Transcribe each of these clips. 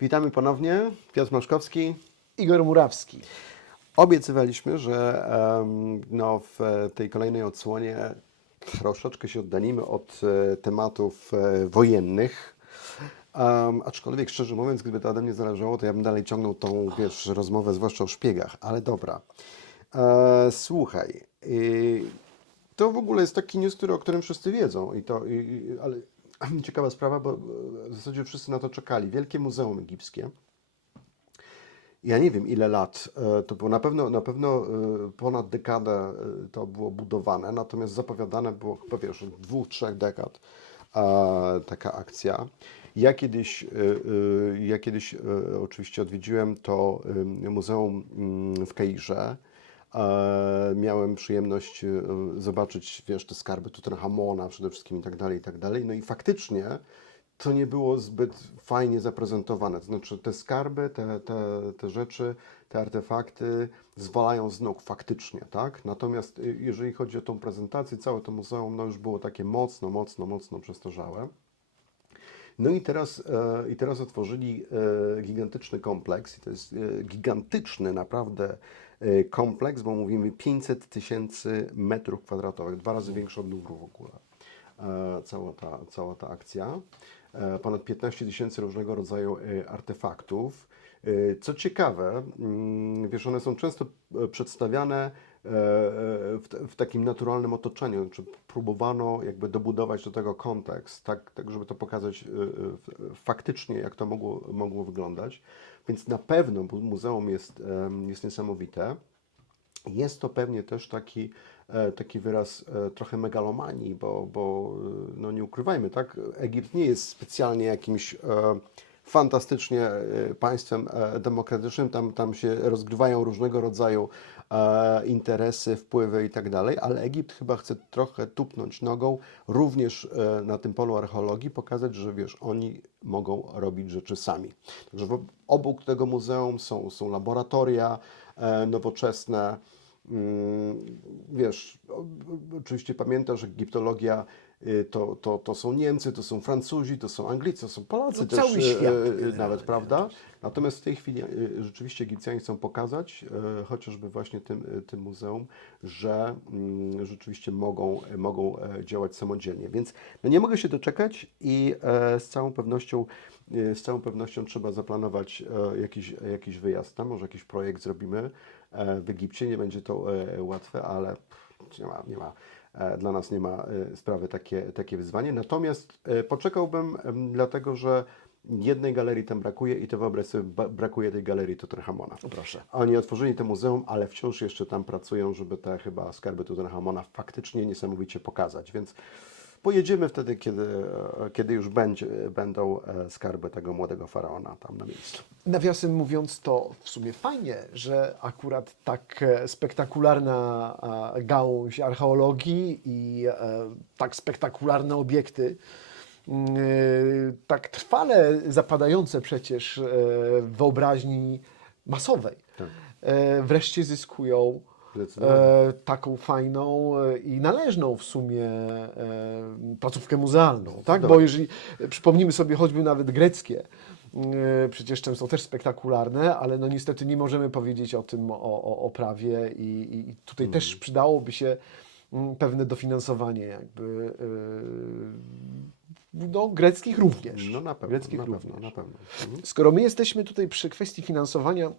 Witamy ponownie. Piotr Maszkowski. Igor Murawski. Obiecywaliśmy, że w tej kolejnej odsłonie troszeczkę się oddalimy od tematów wojennych. Aczkolwiek szczerze mówiąc, gdyby to ode mnie zależało, to ja bym dalej ciągnął tą, rozmowę zwłaszcza o szpiegach, ale dobra. Słuchaj, to w ogóle jest taki news, o którym wszyscy wiedzą, ale ciekawa sprawa, bo w zasadzie wszyscy na to czekali. Wielkie Muzeum Egipskie. Ja nie wiem ile lat, to było na pewno ponad dekadę to było budowane, natomiast zapowiadane było chyba wiesz, od 2-3 dekad taka akcja. Ja kiedyś oczywiście odwiedziłem to muzeum w Kairze. Miałem przyjemność zobaczyć, wiesz, te skarby Tutenchamona przede wszystkim i tak dalej, i tak dalej. No i faktycznie to nie było zbyt fajnie zaprezentowane. To znaczy te skarby, te rzeczy, te artefakty zwalają z nóg faktycznie, tak? Natomiast jeżeli chodzi o tą prezentację, całe to muzeum no już było takie mocno przestarzałe. No i teraz otworzyli gigantyczny kompleks i to jest gigantyczny naprawdę kompleks, bo mówimy 500 000 metrów kwadratowych, 2 razy większy od Louvru w ogóle. Cała ta akcja. Ponad 15 000 różnego rodzaju artefaktów. Co ciekawe, wiesz, one są często przedstawiane w takim naturalnym otoczeniu, czy próbowano jakby dobudować do tego kontekst, tak żeby to pokazać faktycznie, jak to mogło wyglądać. Więc na pewno muzeum jest niesamowite. Jest to pewnie też taki wyraz trochę megalomanii, bo no nie ukrywajmy, tak? Egipt nie jest specjalnie jakimś fantastycznie państwem demokratycznym, tam się rozgrywają różnego rodzaju interesy, wpływy i tak dalej, ale Egipt chyba chce trochę tupnąć nogą, również na tym polu archeologii, pokazać, że wiesz, oni mogą robić rzeczy sami. Także obok tego muzeum są laboratoria nowoczesne. Wiesz, oczywiście pamiętasz, że egiptologia to są Niemcy, to są Francuzi, to są Anglicy, to są Polacy No, też cały świat nawet, prawda? Natomiast w tej chwili rzeczywiście Egipcjanie chcą pokazać, chociażby właśnie tym muzeum, że rzeczywiście mogą działać samodzielnie. Więc no nie mogę się doczekać i z całą pewnością trzeba zaplanować jakiś wyjazd tam, może jakiś projekt zrobimy w Egipcie. Nie będzie to łatwe, ale nie ma, dla nas nie ma sprawy takie wyzwanie. Natomiast poczekałbym, dlatego że jednej galerii tam brakuje i to wyobraź sobie, brakuje tej galerii Tutenchamona. O proszę. Oni otworzyli to muzeum, ale wciąż jeszcze tam pracują, żeby te chyba skarby Tutenchamona faktycznie niesamowicie pokazać, więc pojedziemy wtedy, kiedy już będą skarby tego młodego faraona tam na miejscu. Nawiasem mówiąc, to w sumie fajnie, że akurat tak spektakularna gałąź archeologii i tak spektakularne obiekty, tak trwale zapadające przecież w wyobraźni masowej, Tak. wreszcie zyskują Zdecydowanie. taką fajną i należną w sumie placówkę muzealną, tak? Bo Zdecydowanie. jeżeli przypomnimy sobie choćby nawet greckie, przecież często też spektakularne, ale no niestety nie możemy powiedzieć o tym, o oprawie i tutaj też przydałoby się pewne dofinansowanie jakby no, greckich również. No na pewno, Greckich na również. pewno, na pewno. Skoro my jesteśmy tutaj przy kwestii finansowania,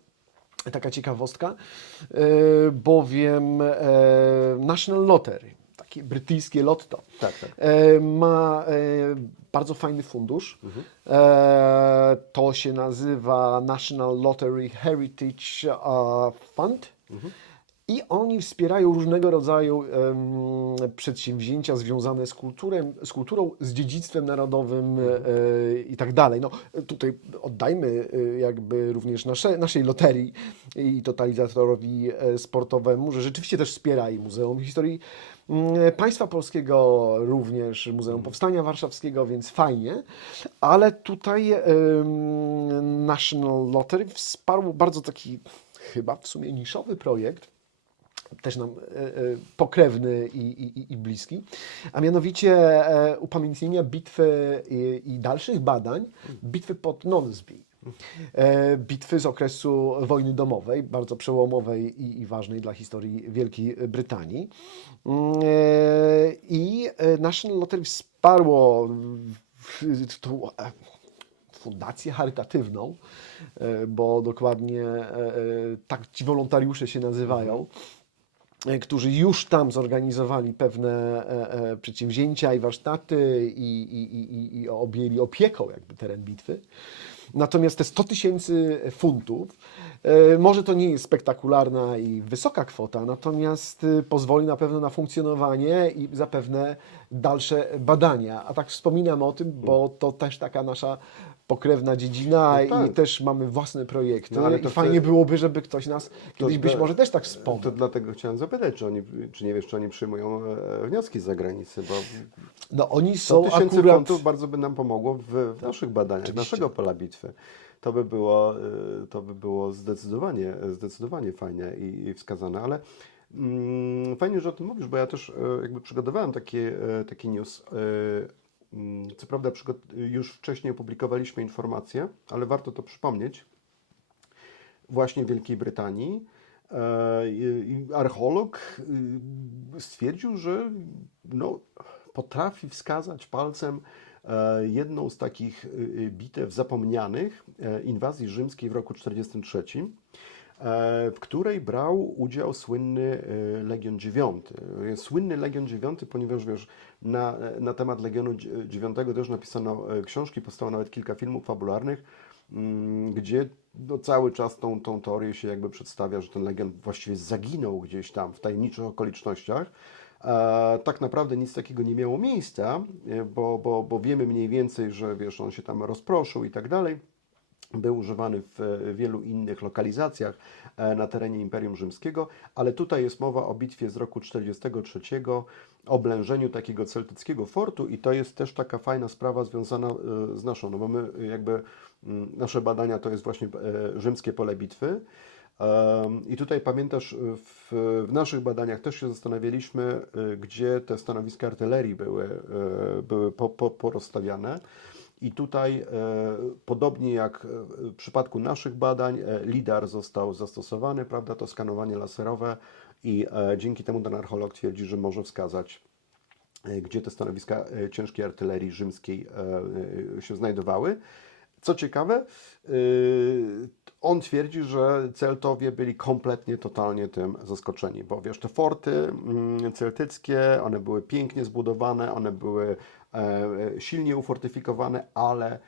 taka ciekawostka, bowiem National Lottery, takie brytyjskie lotto, Tak. ma bardzo fajny fundusz. To się nazywa National Lottery Heritage Fund. I oni wspierają różnego rodzaju przedsięwzięcia związane z kulturą, z dziedzictwem narodowym i tak dalej. No, tutaj oddajmy jakby również naszej loterii i totalizatorowi sportowemu, że rzeczywiście też wspiera i Muzeum Historii Państwa Polskiego, również Muzeum Powstania Warszawskiego, więc fajnie. Ale tutaj National Lottery wsparło bardzo taki chyba w sumie niszowy projekt, też nam pokrewny i bliski, a mianowicie upamiętnienia bitwy i dalszych badań bitwy pod Knowlesby. Bitwy z okresu wojny domowej, bardzo przełomowej i ważnej dla historii Wielkiej Brytanii. I National Lottery wsparło tą fundację charytatywną, bo dokładnie tak ci wolontariusze się nazywają, którzy już tam zorganizowali pewne przedsięwzięcia i warsztaty i objęli opieką jakby teren bitwy. Natomiast te 100 tysięcy funtów, może to nie jest spektakularna i wysoka kwota, natomiast pozwoli na pewno na funkcjonowanie i zapewne dalsze badania. A tak wspominam o tym, bo to też taka nasza pokrewna dziedzina No tak. i też mamy własne projekty. No, ale I to fajnie byłoby, żeby ktoś nas kiedyś być może też tak To wspomniał. dlatego chciałem zapytać, czy nie wiesz, czy oni przyjmują wnioski z zagranicy, bo No oni 100 są tysięcy akurat... funtów bardzo by nam pomogło w naszych badaniach, Oczywiście. naszego pola bitwy. To by było zdecydowanie fajnie i wskazane, ale fajnie, że o tym mówisz, bo ja też jakby przygotowałem taki news. Co prawda już wcześniej opublikowaliśmy informacje, ale warto to przypomnieć. Właśnie w Wielkiej Brytanii archeolog stwierdził, że no, potrafi wskazać palcem jedną z takich bitew zapomnianych inwazji rzymskiej w roku 43, w której brał udział słynny Legion IX. Słynny Legion IX, ponieważ wiesz, na temat Legionu IX też napisano książki, powstało nawet kilka filmów fabularnych, gdzie no, cały czas tą teorię się jakby przedstawia, że ten legion właściwie zaginął gdzieś tam w tajemniczych okolicznościach. Tak naprawdę nic takiego nie miało miejsca, bo wiemy mniej więcej, że wiesz, on się tam rozproszył i tak dalej. Był używany w wielu innych lokalizacjach na terenie Imperium Rzymskiego, ale tutaj jest mowa o bitwie z roku 43, oblężeniu takiego celtyckiego fortu i to jest też taka fajna sprawa związana z naszą, no bo my jakby, nasze badania to jest właśnie rzymskie pole bitwy. I tutaj pamiętasz, w naszych badaniach też się zastanawialiśmy, gdzie te stanowiska artylerii były porozstawiane. I tutaj, podobnie jak w przypadku naszych badań, LIDAR został zastosowany, prawda, to skanowanie laserowe i dzięki temu ten archeolog twierdzi, że może wskazać, gdzie te stanowiska ciężkiej artylerii rzymskiej się znajdowały. Co ciekawe, on twierdzi, że Celtowie byli kompletnie, totalnie tym zaskoczeni, bo wiesz, te forty celtyckie, one były pięknie zbudowane, one były silnie ufortyfikowane, ale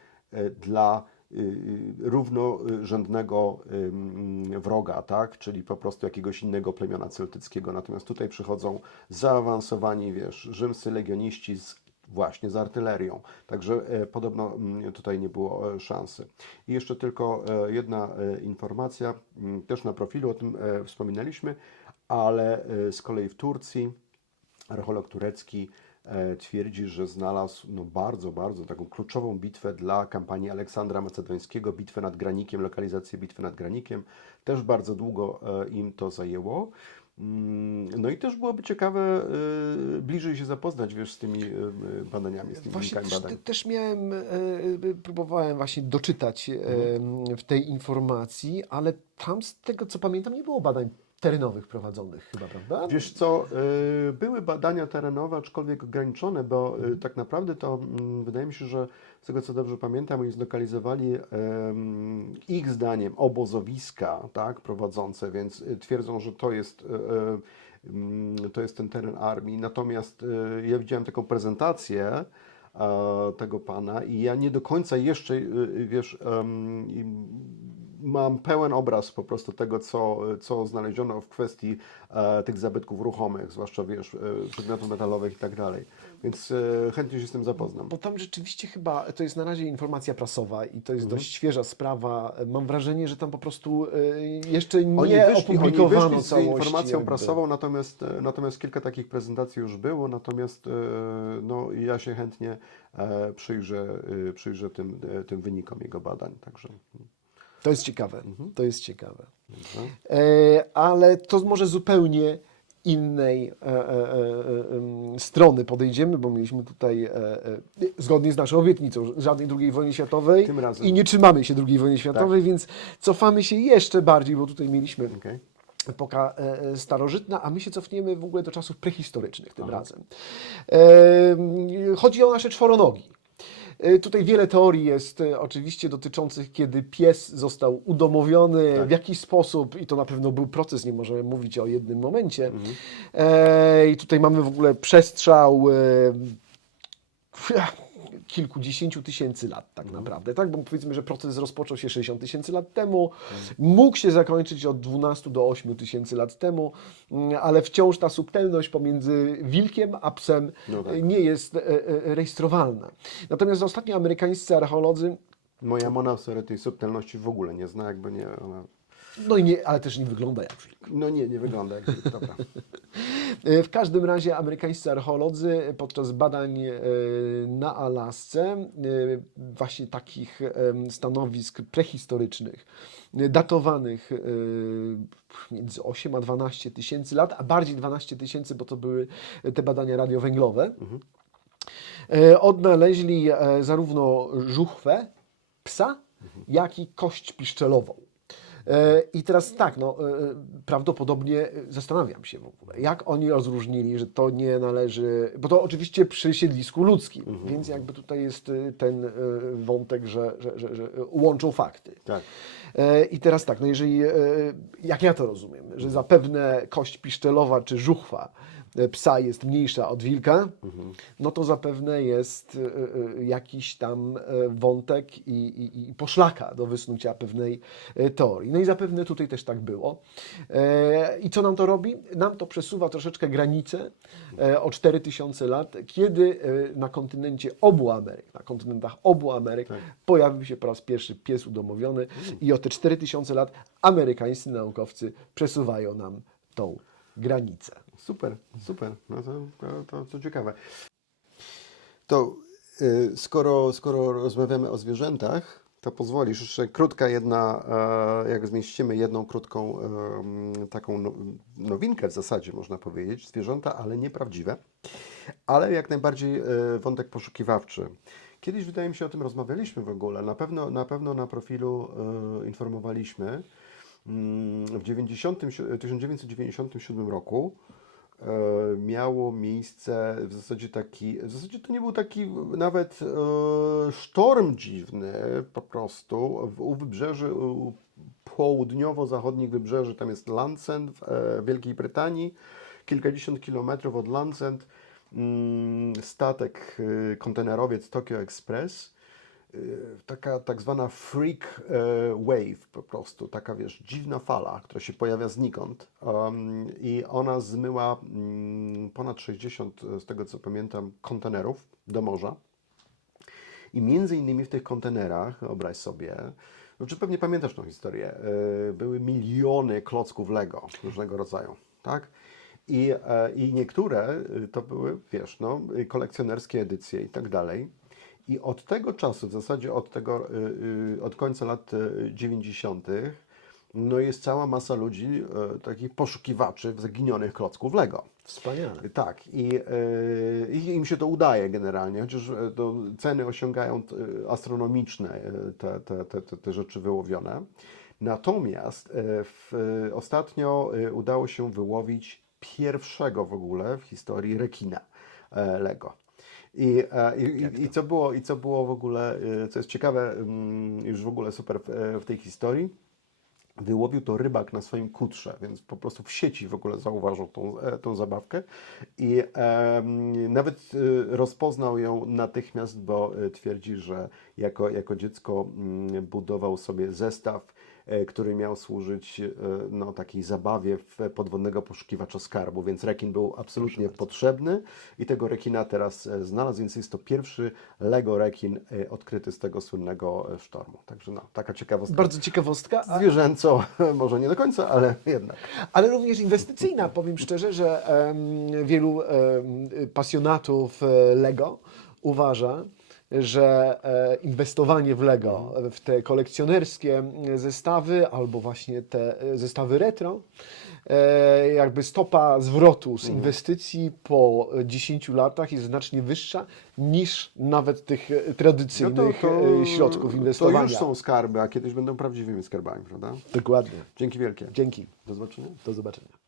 dla równorzędnego wroga, tak? Czyli po prostu jakiegoś innego plemiona celtyckiego. Natomiast tutaj przychodzą zaawansowani, wiesz, rzymscy legioniści właśnie z artylerią. Także podobno tutaj nie było szansy. I jeszcze tylko jedna informacja, też na profilu o tym wspominaliśmy, ale z kolei w Turcji archeolog turecki twierdzi, że znalazł no, bardzo taką kluczową bitwę dla kampanii Aleksandra Macedońskiego, bitwę nad Granikiem, lokalizację bitwy nad Granikiem. Też bardzo długo im to zajęło. No i też byłoby ciekawe bliżej się zapoznać, wiesz, z tymi badaniami, z tymi Właśnie wynikami badań. też miałem, próbowałem właśnie doczytać w tej informacji, ale tam z tego co pamiętam nie było badań terenowych prowadzonych chyba, prawda? Wiesz co, były badania terenowe, aczkolwiek ograniczone, bo tak naprawdę to wydaje mi się, że z tego co dobrze pamiętam, oni zlokalizowali ich zdaniem obozowiska, tak, prowadzące, więc twierdzą, że to jest ten teren armii. Natomiast ja widziałem taką prezentację tego pana i ja nie do końca jeszcze, wiesz, mam pełen obraz po prostu tego, co znaleziono w kwestii tych zabytków ruchomych, zwłaszcza, wiesz, przedmiotów metalowych i tak dalej. Więc chętnie się z tym zapoznam. Bo tam rzeczywiście chyba to jest na razie informacja prasowa i to jest dość świeża sprawa. Mam wrażenie, że tam po prostu jeszcze nie Oni opublikowano wyszli z całości. informacją jakby. prasową, natomiast kilka takich prezentacji już było, natomiast no, ja się chętnie przyjrzę tym wynikom jego badań. Także. To jest ciekawe, to jest ciekawe. Dobrze. Ale to może zupełnie innej strony podejdziemy, bo mieliśmy tutaj, zgodnie z naszą obietnicą, żadnej II wojny światowej Tym razem. i nie trzymamy się II wojny światowej, więc cofamy się jeszcze bardziej, bo tutaj mieliśmy Okej. epoka starożytna, a my się cofniemy w ogóle do czasów prehistorycznych tym razem. Chodzi o nasze czworonogi. Tutaj wiele teorii jest oczywiście dotyczących, kiedy pies został udomowiony, w jaki sposób, i to na pewno był proces, nie możemy mówić o jednym momencie. I tutaj mamy w ogóle przestrzał kilkudziesięciu tysięcy lat tak naprawdę, tak? Bo powiedzmy, że proces rozpoczął się 60 tysięcy lat temu, mógł się zakończyć od 12 do 8 tysięcy lat temu, ale wciąż ta subtelność pomiędzy wilkiem a psem No tak. nie jest rejestrowalna. Natomiast ostatnio amerykańscy archeolodzy, Moja Mona sobie tej subtelności w ogóle nie zna, jakby nie... Ona... no i nie, ale też nie wygląda jak wilk. No nie wygląda jak... Dobra. W każdym razie amerykańscy archeolodzy podczas badań na Alasce, właśnie takich stanowisk prehistorycznych, datowanych między 8 a 12 tysięcy lat, a bardziej 12 tysięcy, bo to były te badania radiowęglowe, odnaleźli zarówno żuchwę psa, jak i kość piszczelową. I teraz tak, no, prawdopodobnie zastanawiam się w ogóle, jak oni rozróżnili, że to nie należy, bo to oczywiście przy siedlisku ludzkim, więc jakby tutaj jest ten wątek, że łączą fakty. Tak. I teraz tak, no jeżeli, jak ja to rozumiem, że zapewne kość piszczelowa czy żuchwa psa jest mniejsza od wilka, no to zapewne jest jakiś tam wątek i poszlaka do wysnucia pewnej teorii. No i zapewne tutaj też tak było. I co nam to robi? Nam to przesuwa troszeczkę granicę o 4000 lat, kiedy na kontynencie obu Ameryk, na kontynentach obu Ameryk pojawił się po raz pierwszy pies udomowiony i o te 4000 lat amerykańscy naukowcy przesuwają nam tą granicę. Super. No to ciekawe. To skoro rozmawiamy o zwierzętach, to pozwolisz, jeszcze krótka jedna, jak zmieścimy jedną krótką taką nowinkę w zasadzie, można powiedzieć, zwierzęta, ale nieprawdziwe, ale jak najbardziej wątek poszukiwawczy. Kiedyś, wydaje mi się, o tym rozmawialiśmy w ogóle, na pewno na profilu informowaliśmy. W 1997 roku miało miejsce w zasadzie to nie był taki nawet sztorm dziwny, po prostu u wybrzeży, u południowo-zachodnich wybrzeży, tam jest Landsend w Wielkiej Brytanii, kilkadziesiąt kilometrów od Landsend, statek, kontenerowiec Tokyo Express, taka tak zwana freak wave po prostu, taka wiesz, dziwna fala, która się pojawia znikąd i ona zmyła ponad 60, z tego co pamiętam, kontenerów do morza i między innymi w tych kontenerach, wyobraź sobie, znaczy pewnie pamiętasz tą historię, były miliony klocków Lego różnego rodzaju, tak? I niektóre to były, wiesz, no, kolekcjonerskie edycje i tak dalej. I od tego czasu, w zasadzie od końca lat 90., no jest cała masa ludzi, takich poszukiwaczy zaginionych klocków Lego. Wspaniale. Tak, i im się to udaje generalnie, chociaż to ceny osiągają astronomiczne te rzeczy wyłowione. Natomiast ostatnio udało się wyłowić pierwszego w ogóle w historii rekina Lego. Co było w ogóle, co jest ciekawe, już w ogóle super w tej historii, wyłowił to rybak na swoim kutrze, więc po prostu w sieci w ogóle zauważył tą zabawkę i nawet rozpoznał ją natychmiast, bo twierdzi, że jako dziecko budował sobie zestaw, który miał służyć no, takiej zabawie podwodnego poszukiwacza skarbu, więc rekin był absolutnie potrzebny i tego rekina teraz znalazł, więc jest to pierwszy Lego rekin odkryty z tego słynnego sztormu. Także no, taka ciekawostka. Bardzo ciekawostka. Zwierzęco, może nie do końca, ale jednak. Ale również inwestycyjna. Powiem szczerze, że wielu pasjonatów Lego uważa, że inwestowanie w Lego, w te kolekcjonerskie zestawy albo właśnie te zestawy retro, jakby stopa zwrotu z inwestycji po 10 latach jest znacznie wyższa niż nawet tych tradycyjnych środków inwestowania. To już są skarby, a kiedyś będą prawdziwymi skarbami, prawda? Dokładnie. Dzięki wielkie. Dzięki. Do zobaczenia. Do zobaczenia.